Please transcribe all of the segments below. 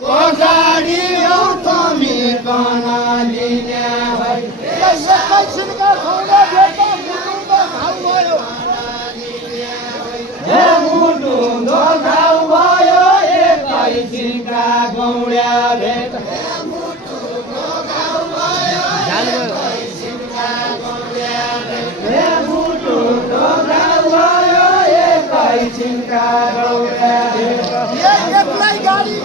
पछाडि औतमी कनालिने है एकैछिनका खुङ्गा भेट्दा मुटुको घाउ भयो हे मुटुको घाउ भयो एकैछिनका गौड्या भेट हे मुटुको घाउ भयो एकैछिनका गौड्या भेट हे मुटुको घाउ भयो एकैछिनका गौड्या भेट एक्लै गाडी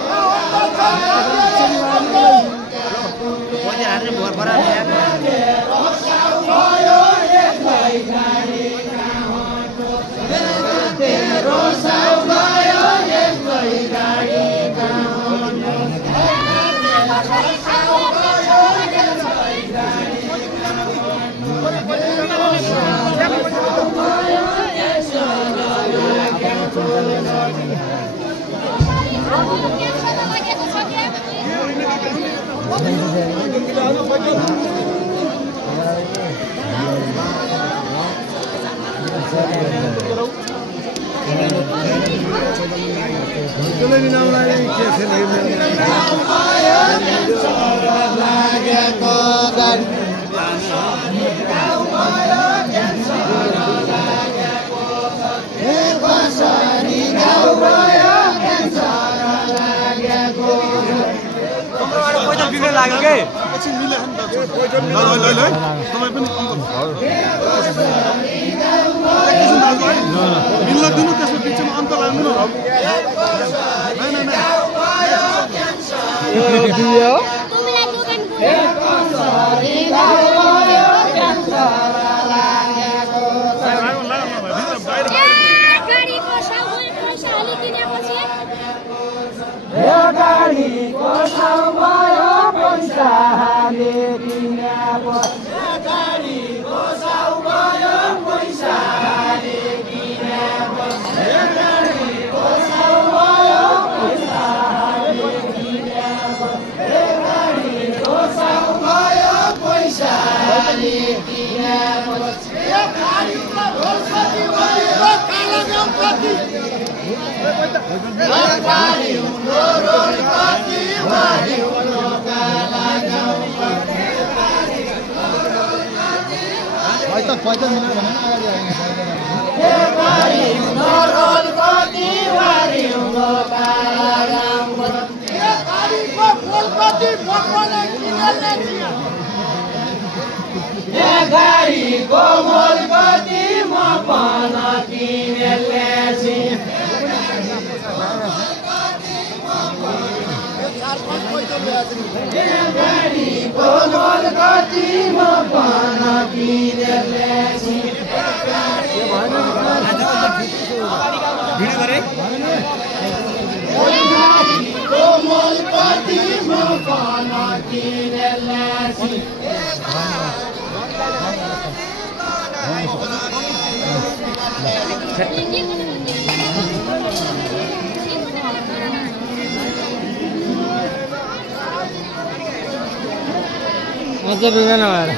लाग्यो के एकछिन मिले नि त ल तपाईँ पनि मिल्न दिनु त्यसको बिचमा अन्त लाग्नु गाडीको साउ भयो पैसाले किनेपछि गाडीको साउ भयो पैसाले किनेपछि गाडीको साउ भयो पैसाले किनेपछि गाडीको साउ भयो पैसाले किनेपछि गाडीको रोसती भयो काला गम्पति गाडी रोड कति भारी हुनु काला गम्पति पैसा मिलेर भने अगाडि आइने रोड कति भारी हुनु काला गम्पति गाडीको पोल कति भक्कले किनेले छिया गाडीको मोल कति म पान किनेले छिया गाडीको मोल कति म पान किनेले छिया गाडीको मोल कति म पान किनेले अझ बिना भएर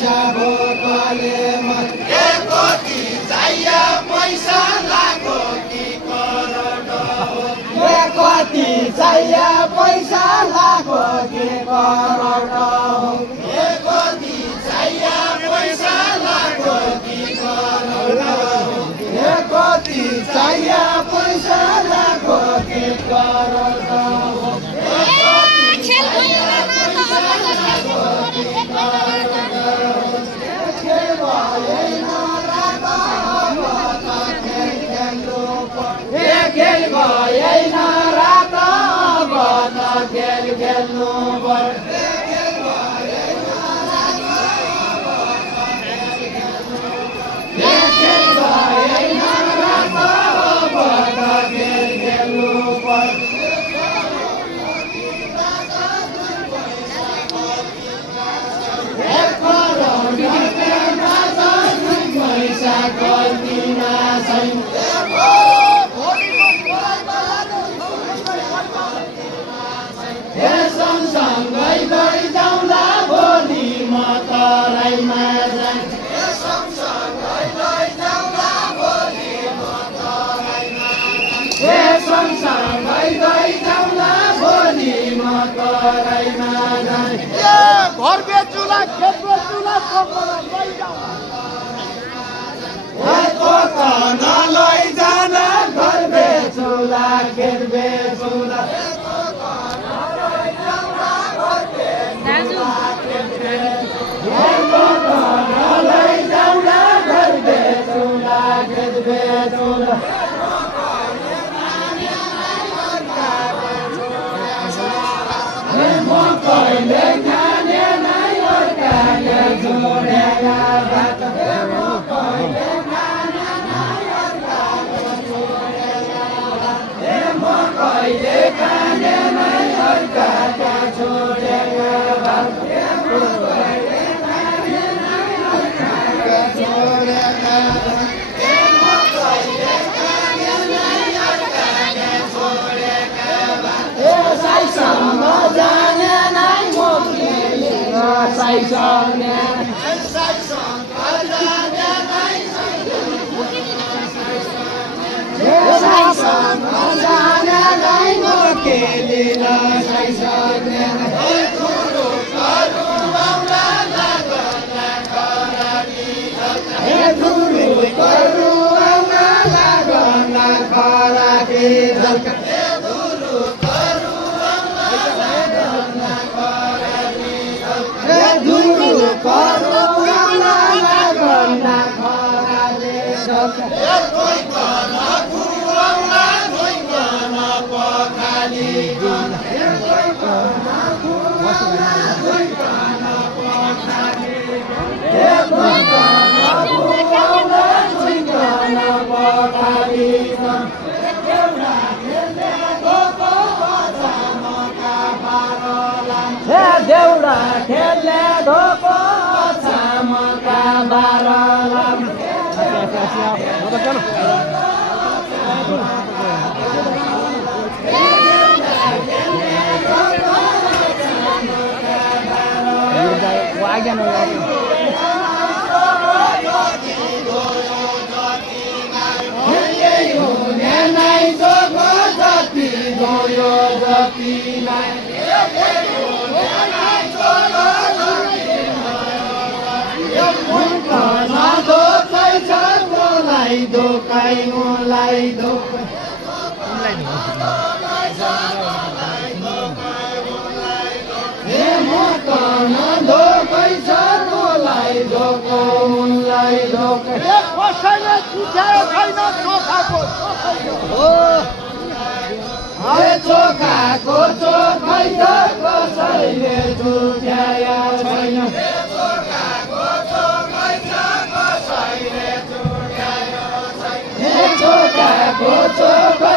पैसा भोकले मन एकoti चाहिए पैसा लाखो कि करोड हो एकoti चाहिए पैसा लाखो कि करोड हो एकoti चाहिए पैसा लाखो कि करोड हो एकoti चाहिए पैसा लाखो कि करोड हो घर बेचुला खेत बेचुला जाना घर बेचुला खेत बेचुला देउडा खेल्ने धोको छामका बारलाम चोखाको चोखै छ कसैले छुट्याया छैन चोखाको चोखै छ कसैले छुट्याया छैन चोखाको चोख